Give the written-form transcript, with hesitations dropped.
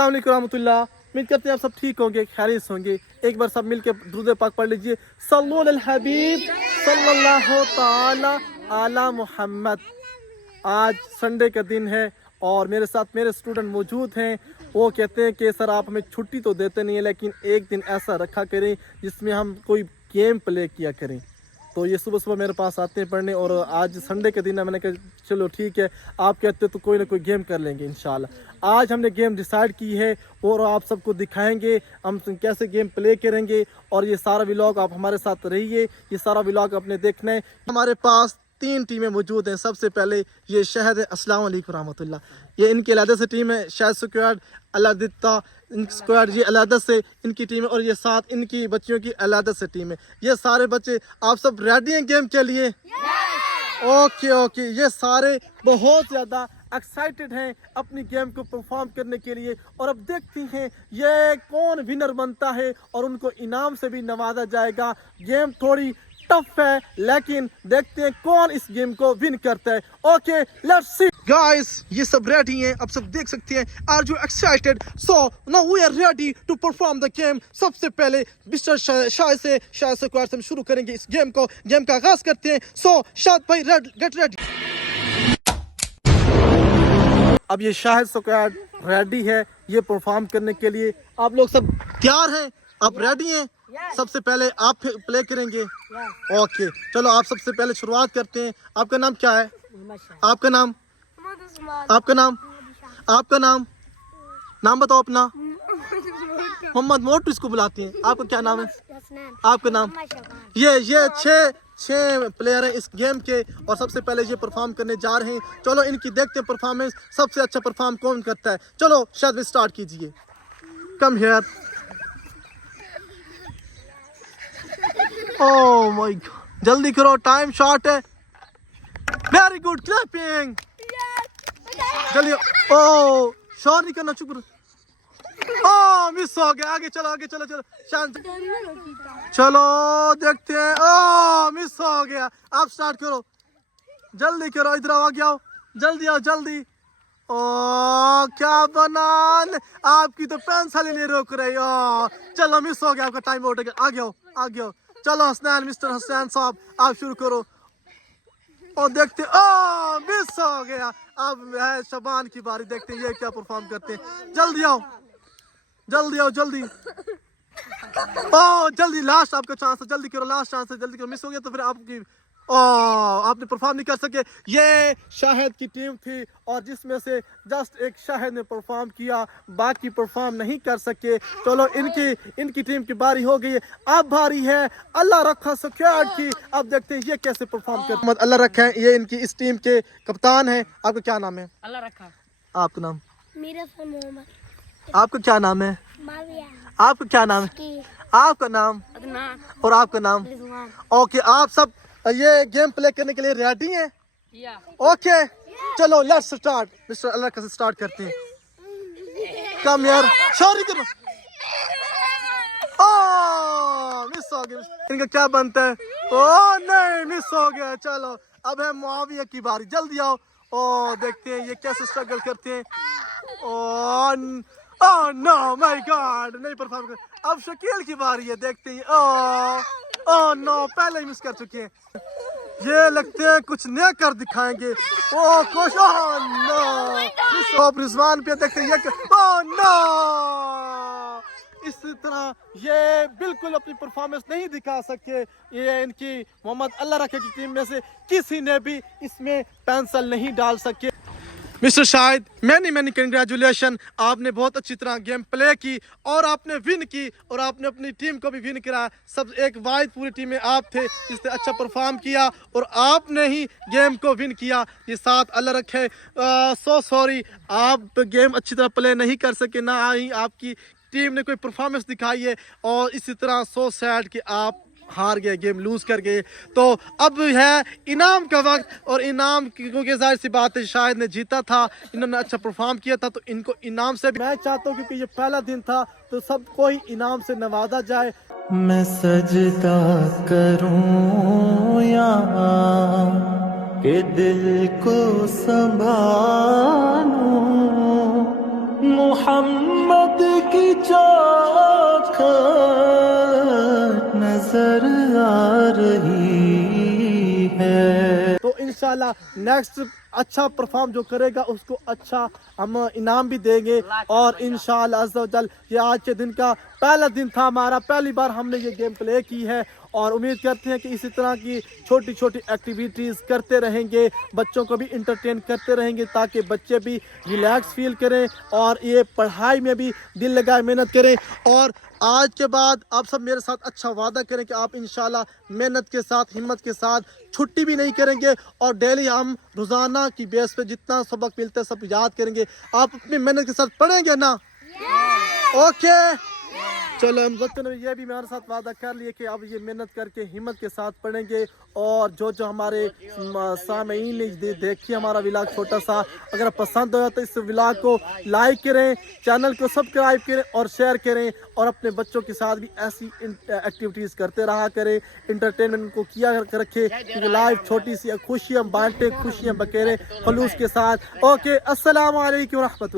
रहमतुल्लाह। उम्मीद करते हैं आप सब ठीक होंगे, खैरियत होंगे। एक बार सब मिलके दुरूद पाक पढ़ लीजिए, सल्लल्लाहु अलल हबीब सल्लल्लाहु ताला अला मुहम्मद। आज संडे का दिन है और मेरे साथ मेरे स्टूडेंट मौजूद हैं। वो कहते हैं कि सर आप हमें छुट्टी तो देते नहीं है, लेकिन एक दिन ऐसा रखा करें जिसमें हम कोई गेम प्ले किया करें। तो ये सुबह सुबह मेरे पास आते हैं पढ़ने, और आज संडे का दिन है। मैंने कहा चलो ठीक है, आप कहते तो कोई ना कोई गेम कर लेंगे इंशाल्लाह। आज हमने गेम डिसाइड की है और आप सबको दिखाएंगे हम कैसे गेम प्ले करेंगे। और ये सारा व्लॉग आप हमारे साथ रहिए, ये सारा व्लॉग आपने देखना है। हमारे पास 3 टीमें मौजूद हैं। सबसे पहले ये शहद है, अस्सलाम वालेकुम रहमतुल्लाह। ये इनकी अलहदा से टीम है, शहद स्क्वाड अलहदा स्क्वाड, ये अलहदा से इनकी टीम है, और ये साथ इनकी बच्चियों की अलहदा से टीम है। ये सारे बच्चे आप सब रेडी हैं गेम के लिए? ओके, ये सारे बहुत ज़्यादा एक्साइटेड हैं अपनी गेम को परफॉर्म करने के लिए। और अब देखती हैं ये कौन विनर बनता है और उनको इनाम से भी नवाजा जाएगा। गेम थोड़ी टफ है, लेकिन देखते हैं कौन इस गेम को विन करता है। ओके, लेट्स सी गाइस, ये सब रेडी हैं, आप सब देख सकते हैं। Are you excited? So now we are ready to perform the game. सबसे पहले मिस्टर शाहिद से क्वार से हम शुरू करेंगे इस गेम को। गेम का आगाज करते हैं। सो शाहिद भाई गेट रेडी। अब ये शाहिद स्क्वाड रेडी है ये परफॉर्म करने के लिए। आप लोग सब तैयार हैं? आप रेडी हैं? सबसे पहले आप प्ले करेंगे। ओके, चलो आप सबसे पहले शुरुआत करते हैं। आपका नाम क्या है? आपका नाम? आपका नाम? आपका नाम? नाम बताओ अपना। मोहम्मद मोटू इसको बुलाते हैं। आपका क्या नाम है? आपका नाम? ये छह प्लेयर हैं इस गेम के, और सबसे पहले ये परफॉर्म करने जा रहे हैं। चलो इनकी देखते हैं परफॉर्मेंस, सबसे अच्छा परफॉर्म कौन करता है। चलो शायद स्टार्ट कीजिए। Come here. Oh my God, जल्दी करो, टाइम शॉर्ट है। Very good, clapping. जल्दी। ओह, शॉट नहीं करना, चुप। ओह, मिस हो गया। आगे चलो, आगे चलो, शांत चलो, देखते हैं। ओह, मिस हो गया। आप स्टार्ट करो, जल्दी करो। इधर आओ, आगे आओ, जल्दी आओ, जल्दी। ओह, क्या बना, आपकी तो पेंसिल ही नहीं रोक रही। ओह, चलो मिस हो गया, आपका टाइम आउट हो गया। आगे आओ, आगे आओ। चलो हसनैन, मिस्टर हसनैन साहब आप शुरू करो। और देखते, ओह मिस हो गया। अब है शबान की बारी, देखते हैं ये क्या परफॉर्म करते हैं। जल्दी आओ, जल्दी आओ, जल्दी। ओह जल्दी, लास्ट आपका चांस है, जल्दी करो, लास्ट चांस है, जल्दी करो। मिस हो गया तो फिर आपकी आपने परफॉर्म नहीं कर सके। ये शाहिद की टीम थी और जिसमें से जस्ट एक शाहिद ने परफॉर्म किया, बाकी परफॉर्म नहीं कर सके। चलो इनकी टीम की बारी हो गई है। अब बारी है अल्लाह रखा स्क्वाड की। अब देखते हैं ये कैसे परफॉर्म करते हैं। अल्लाह रखा है, ये इनकी इस टीम के कप्तान है। आपका क्या नाम है? अल्लाह रखा। आपका नाम? मोहम्मद। आपका क्या नाम है? आपका क्या नाम है? आपका नाम? और आपका नाम? ओके, आप सब ये गेम प्ले करने के लिए रेडी हैं? ओके, चलो लेट्स स्टार्ट। मिस्टर अल्लाह का स्टार्ट करते हैं। कम यार, सॉरी करो। ओह मिस हो गया। इनका क्या बनता है? ओह नहीं, मिस हो गया। चलो अब है मुआविया की बारी, जल्दी आओ। ओह देखते हैं ये कैसे स्ट्रगल करते हैं। ओह नो माय गॉड, नहीं परफॉर्म कर। अब शकील की बारी है, देखते हैं। ओह नो, पहले ही मिस कर चुके हैं। ये लगते हैं कुछ नया कर दिखाएंगे। ओह कोश, ओह नो, रिजवान पे देखते हैं ये। ओह नो, इसी तरह ये बिल्कुल अपनी परफॉर्मेंस नहीं दिखा सके। ये इनकी मोहम्मद अल्लाह रखे की टीम में से किसी ने भी इसमें पेंसिल नहीं डाल सके। Mister Shahid, many congratulation. आपने बहुत अच्छी तरह गेम प्ले की और आपने विन की, और आपने अपनी टीम को भी विन करा। सब एक वाइड पूरी टीम में आप थे जिसने अच्छा परफॉर्म किया और आपने ही गेम को विन किया। ये साथ अल्लाह रखे। सो सॉरी, आप गेम अच्छी तरह प्ले नहीं कर सके, ना ही आपकी टीम ने कोई परफॉर्मेंस दिखाई है, और इसी तरह सो सैड कि आप हार गए, गेम लूज कर गए। तो अब है इनाम का वक्त, और इनाम क्योंकि जाहिर सी बात है शाहिद ने जीता था, इन्होंने अच्छा परफॉर्म किया था, तो इनको इनाम से मैं चाहता हूँ, क्योंकि ये पहला दिन था तो सबको ही इनाम से नवाजा जाए। मैं सजदा करूं या के दिल को संभालूं, मोहम्मद की चौखट नजर आ रही है। तो इंशाल्लाह नेक्स्ट अच्छा परफॉर्म जो करेगा उसको अच्छा हम इनाम भी देंगे। और इंशाल्लाह अज़्ज़ा वजल ये आज के दिन का पहला दिन था हमारा, पहली बार हमने ये गेम प्ले की है और उम्मीद करते हैं कि इसी तरह की छोटी छोटी एक्टिविटीज़ करते रहेंगे, बच्चों को भी इंटरटेन करते रहेंगे ताकि बच्चे भी रिलैक्स फील करें और ये पढ़ाई में भी दिल लगाए मेहनत करें। और आज के बाद आप सब मेरे साथ अच्छा वादा करें कि आप इंशाल्लाह मेहनत के साथ हिम्मत के साथ छुट्टी भी नहीं करेंगे और डेली हम रोज़ाना की बेस पे जितना सबक मिलता है सब याद करेंगे। आप अपनी मेहनत के साथ पढ़ेंगे ना? ओके चलो हम बच्चों ने ये भी मेरे साथ वादा कर लिए कि अब ये मेहनत करके हिम्मत के साथ पढ़ेंगे। और जो जो हमारे सामईन ने देखिए हमारा व्लॉग छोटा सा, अगर पसंद हो तो इस व्लॉग को लाइक करें, चैनल को सब्सक्राइब करें और शेयर करें और अपने बच्चों के साथ भी ऐसी एक्टिविटीज़ करते रहा करें, इंटरटेनमेंट को किया रखें क्योंकि लाइफ छोटी सी खुशियाँ बांटे, खुशियाँ बखेरे खलूस के साथ। ओके अस्सलाम वालेकुम रहमतुल्लाह।